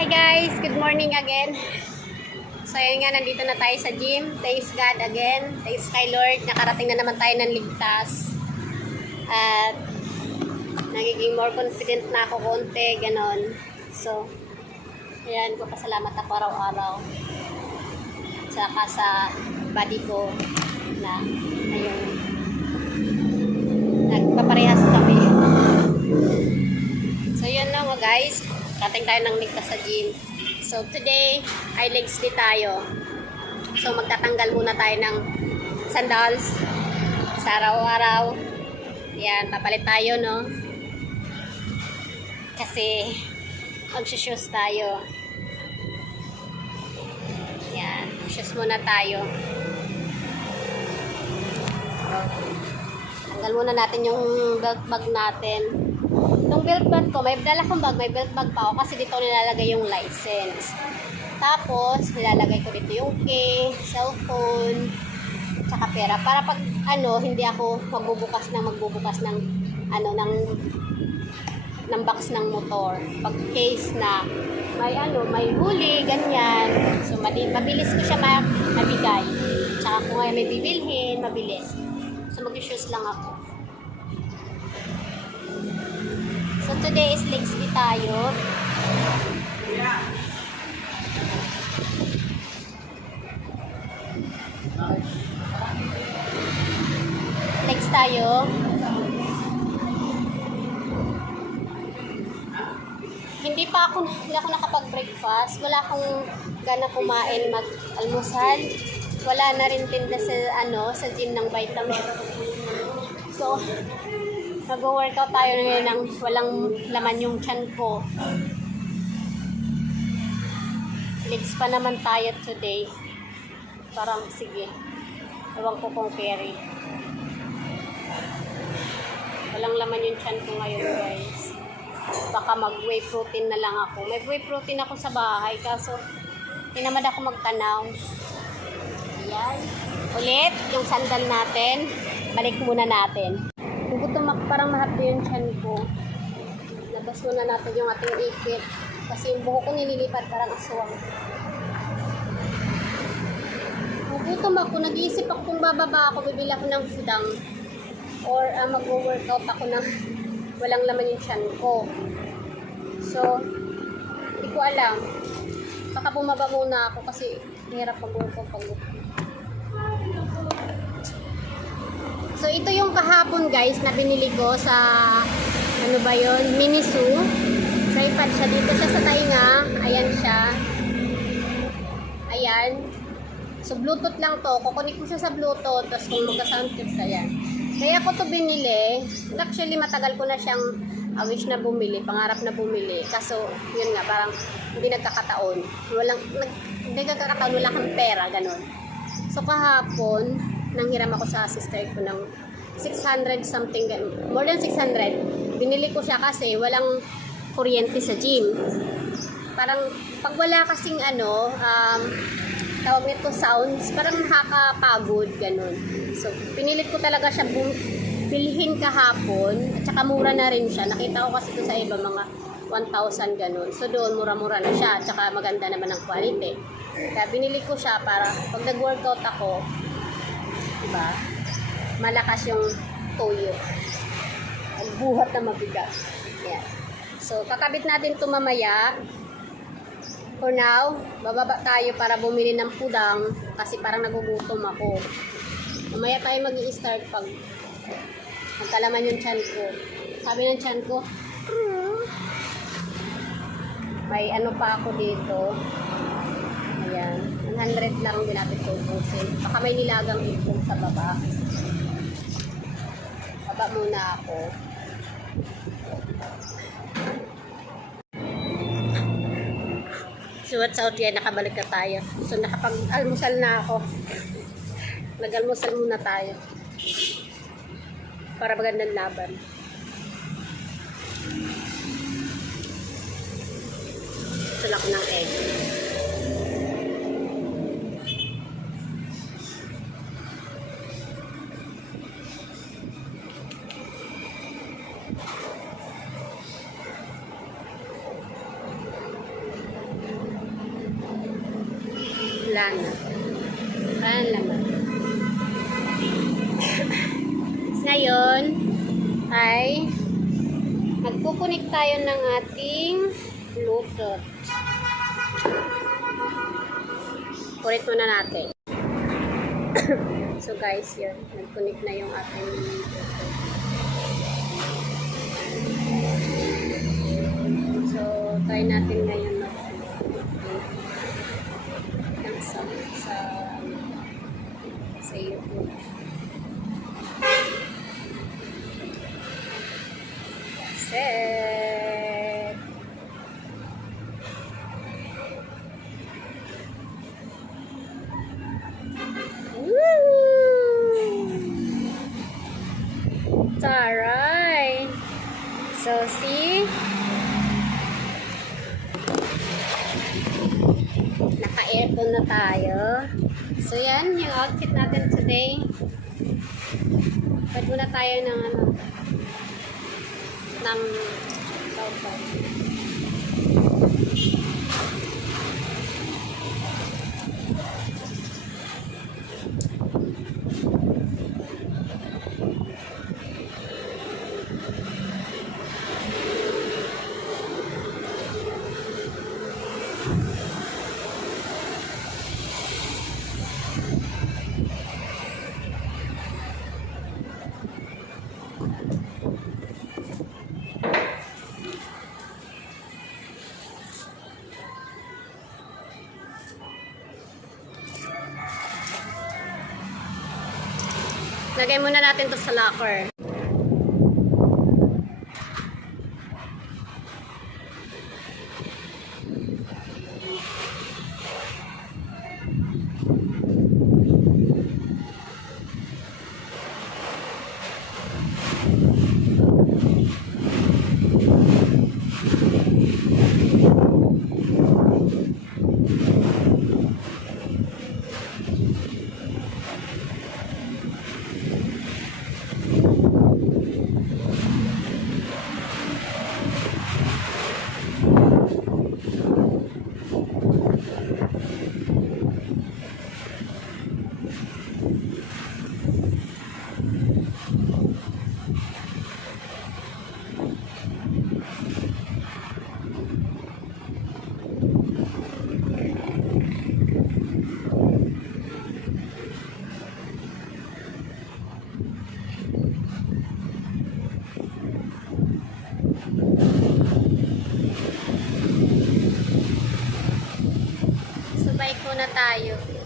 Hi guys, good morning again. So yun nga, nandito na tayo sa gym. Thanks God again. Thanks kay Lord. Nakarating na naman tayo ng ligtas. At nagiging more confident na ako konti, ganon. So, ayan, papasalamat ako araw-araw. Saka sa body ko na ayun, nagpaparehas kami. So yun na mga guys, kating tayo ng ligtas sa gym. So today ay legs day tayo. So magtatanggal muna tayo ng sandals sa araw-araw. Yan, papalit tayo, no? Kasi mag-shoes tayo. Yan, shoes muna tayo. Tanggal muna natin yung belt bag natin. Itong belt bag ko, may dala kong bag, may belt bag pa ako kasi dito nilalagay yung license. Tapos, nilalagay ko dito yung key, cellphone, tsaka pera. Para pag, hindi ako magbubukas ng box ng motor. Pag case na, may huli, ganyan. So, mabilis ko siya mabigay. Tsaka kung may bibilhin, mabilis. So, mag-shoes lang ako. So, today is legs day tayo. Legs tayo. Hindi ako nakapag-breakfast. Wala akong gana kumain mag-almusal. Wala na rin tinda sa gym ng vitamin. So, mag-workout tayo ngayon ng walang laman yung tiyan ko. Legs pa naman tayo today. Parang, sige. Ewan ko kung carry. Walang laman yung tiyan ko ngayon, guys. Baka mag-whey protein na lang ako. May whey protein ako sa bahay, kaso tinamad ako magtanaw. Ayan. Ulit, yung sandal natin. Balik muna natin. Parang mahapdi yung tiyan ko. Labas muna natin yung ating ipit. Kasi yung buho ko nililipat parang aswang. Nagutom ako. Nag-iisip ako kung bababa ako, bibili ako ng fudang. Or mag-workout ako ng walang laman yung tiyan ko. So, hindi ko alam. Baka bumaba muna ako kasi hirap mag-workout pag So, ito yung kahapon guys na binili ko sa, Miniso. Tripod siya. Dito siya sa tainga. Ayan siya. Ayan. So, Bluetooth lang to. Kukunik ko siya sa Bluetooth. Tapos kung magka-sound tips, ayan. Kaya ko to binili. Actually, matagal ko na siyang wish na bumili. Pangarap na bumili. Kaso, yun nga, parang hindi nagkakataon. Hindi nagkakataon. Wala kang pera. Ganun. So, kahapon, nanghiram ako sa sister ko ng 600 something, more than 600. Binili ko siya kasi walang kuryente sa gym. Parang pag wala kasing tawag nito sounds, parang nakakapagod, ganun. So, pinilit ko talaga siya bilhin kahapon, at saka mura na rin siya. Nakita ko kasi ito sa iba, mga 1,000 ganun. So, doon mura-mura na siya, at saka maganda naman ang quality. Kaya binili ko siya para pag nag-workout ako, diba, malakas yung toyo. Ang buhat na mabigat. Yan. So, kakabit natin ito mamaya. For now, bababa tayo para bumili ng pudang kasi parang nagugutom ako. Mamaya tayo mag-i-start pag magkalaman yung tiyan ko. Sabi ng tiyan ko, may pa ako dito. Ayan. 100 lang din natin tubusin. Baka may nilagang ipong sa baba. Baba muna ako. So what's out yan? Nakabalik na tayo. So nakapag-almusal na ako. Nag-almusal muna tayo. Para magandang laban. Tulak ng egg. wala na. Wala na laman. Ngayon, ay magpupunik tayo ng ating Bluetooth. Pulit muna natin. So guys, yun. Nagpunik na yung ating Bluetooth. So, try natin ngayon sa YouTube. Set. Taray. So, see? Naka-aircon na tayo. So, yan yung outfit natin today. Pwede muna tayo ng tawag. Lagay muna natin to sa locker. So, bike muna tayo.